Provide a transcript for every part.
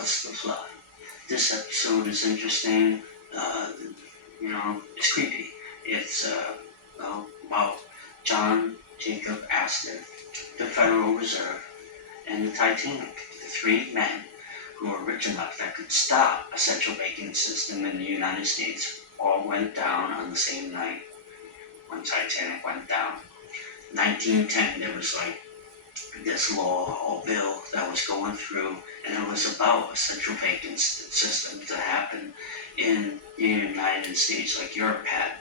What's the Fluff? This episode is interesting. It's creepy. It's about John Jacob Astor, the Federal Reserve, and the Titanic, the three men who were rich enough that could stop a central banking system in the United States all went down on the same night when Titanic went down. 1910, there was this law or bill that was going through, and it was about a central banking system to happen in the United States like Europe had.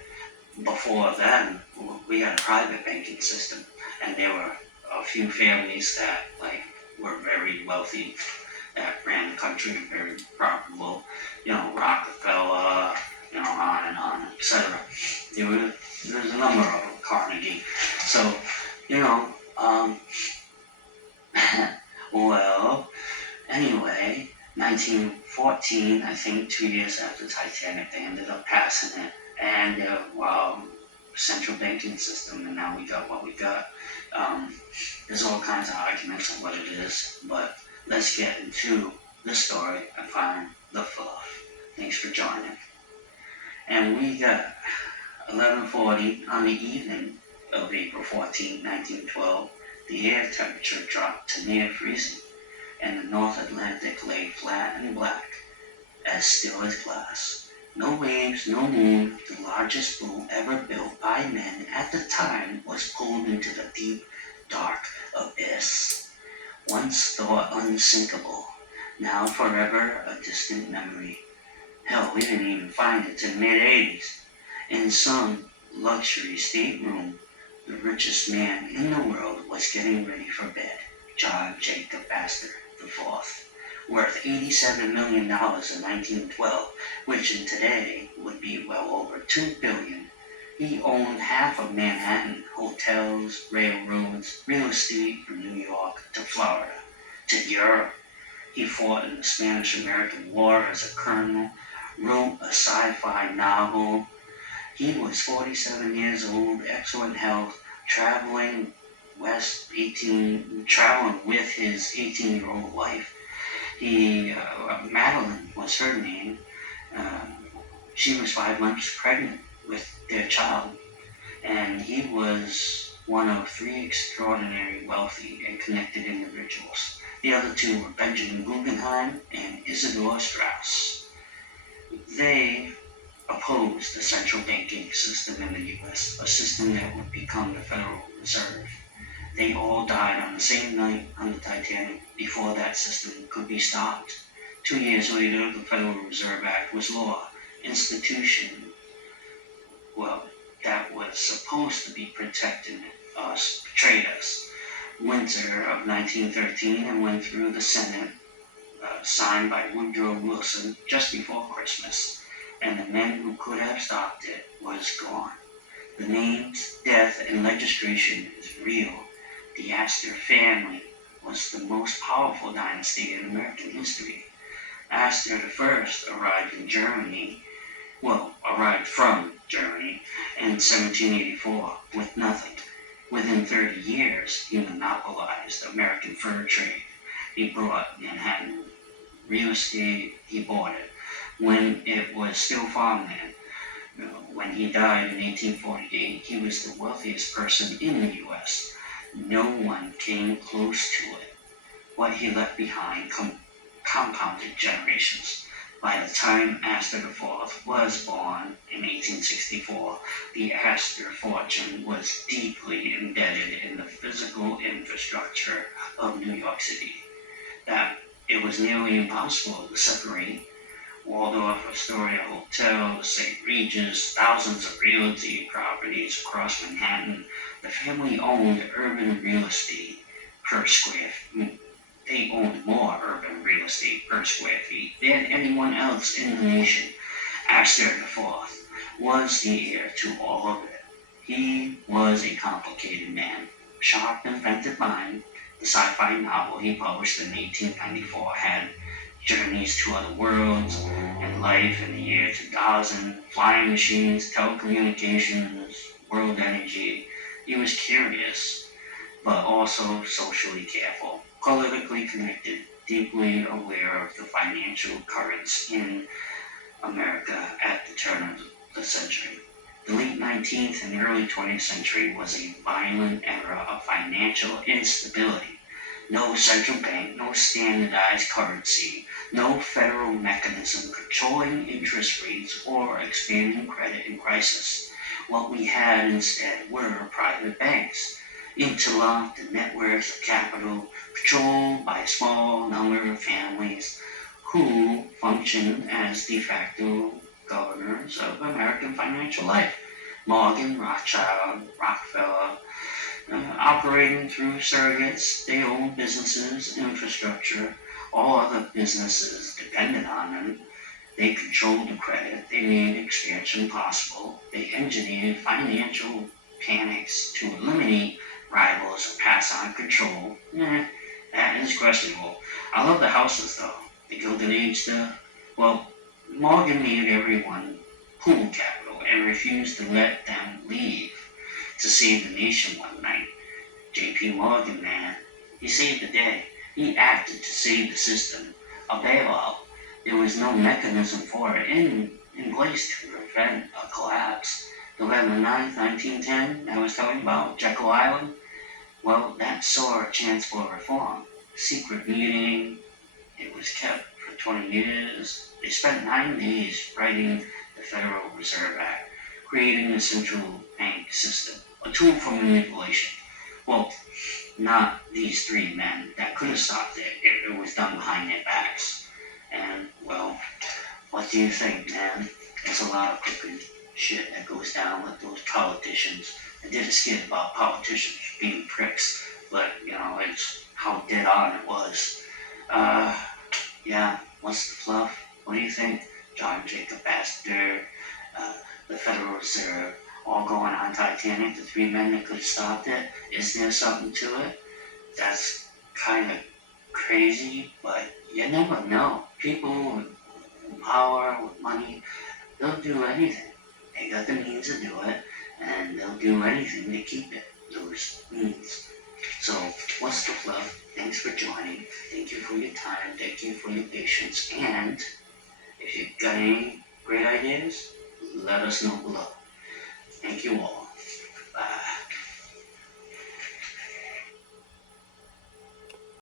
Before then, we had a private banking system, and there were a few families that were very wealthy that ran the country, very profitable, Rockefeller, on and on, etc. There's a number of them, Carnegie. So, well, anyway, 1914, I think 2 years after Titanic, they ended up passing it, and central banking system, and now we got what we got. There's all kinds of arguments on what it is, but let's get into the story and find the fluff. Thanks for joining. And we got 11:40 on the evening of April 14, 1912. The air temperature dropped to near freezing, and the North Atlantic lay flat and black, as still as glass. No waves, no moon. The largest boat ever built by men at the time was pulled into the deep, dark abyss. Once thought unsinkable, now forever a distant memory. Hell, we didn't even find it till mid-80s. In some luxury stateroom, the richest man in the world was getting ready for bed. John Jacob Astor IV, worth $87 million in 1912, which in today would be well over $2 billion. He owned half of Manhattan, hotels, railroads, real estate from New York to Florida to Europe. He fought in the Spanish-American War as a colonel, wrote a sci-fi novel. He was 47 years old, excellent health, traveling with his 18-year-old wife. Madeline was her name. She was 5 months pregnant with their child, and he was one of 3 extraordinary wealthy and connected individuals. The other 2 were Benjamin Guggenheim and Isidor Straus. They opposed the central banking system in the U.S., a system that would become the Federal Reserve. They all died on the same night on the Titanic before that system could be stopped. 2 years later, the Federal Reserve Act was law. Institution, that was supposed to be protecting us, betrayed us. Winter of 1913 and went through the Senate, signed by Woodrow Wilson just before Christmas, and the men who could have stopped it was gone. The names, death, and legislation is real. The Astor family was the most powerful dynasty in American history. Astor I arrived from Germany in 1784 with nothing. Within 30 years, he monopolized the American fur trade. He brought Manhattan real estate, he bought it when it was still farmland. When he died in 1848, he was the wealthiest person in the U.S. No one came close to it. What he left behind compounded generations. By the time Astor IV was born in 1864, the Astor fortune was deeply embedded in the physical infrastructure of New York City, that it was nearly impossible to separate. Waldorf Astoria Hotel, St. Regis, thousands of realty properties across Manhattan. The family owned urban real estate per square feet. They owned more urban real estate per square feet than anyone else in the nation. Astor IV was the heir to all of it. He was a complicated man, sharp, inventive mind. The sci-fi novel he published in 1894 had journeys to other worlds and life in the year 2000, flying machines, telecommunications, world energy. He was curious, but also socially careful, politically connected, deeply aware of the financial currents in America at the turn of the century. The late 19th and early 20th century was a violent era of financial instability. No central bank, no standardized currency, no federal mechanism controlling interest rates or expanding credit in crisis. What we had instead were private banks, interlocked networks of capital controlled by a small number of families who functioned as de facto governors of American financial life. Morgan, Rothschild, Rockefeller, operating through surrogates, they owned businesses, infrastructure, all other businesses depended on them. They controlled the credit, they made expansion possible, they engineered financial panics to eliminate rivals and pass on control. That is questionable. I love the houses though. The Gilded Age stuff. Well, Morgan made everyone pool capital and refused to let them leave to save the nation one night. J.P. Morgan, man, he saved the day. He acted to save the system. A bailout. There was no mechanism for it in place to prevent a collapse. November 9th, 1910, I was talking about Jekyll Island. Well, that saw a chance for reform. Secret meeting, it was kept for 20 years. They spent 9 days writing the Federal Reserve Act, creating a central bank system, a tool for manipulation. Well, not these three men. That could have stopped it if it was done behind their backs. And, well, what do you think, man? There's a lot of crooked shit that goes down with those politicians. I did a skit about politicians being pricks, but, it's how dead on it was. Yeah, what's the fluff? What do you think? John Jacob Astor, the Federal Reserve, all going on Titanic, the three men that could have stopped it. Is there something to it? That's kind of crazy, but you never know. People with power, with money, they'll do anything. They got the means to do it, and they'll do anything to keep it, those means. So, what's the fluff? Thanks for joining. Thank you for your time. Thank you for your patience. And if you've got any great ideas, let us know below. Thank you all. Bye.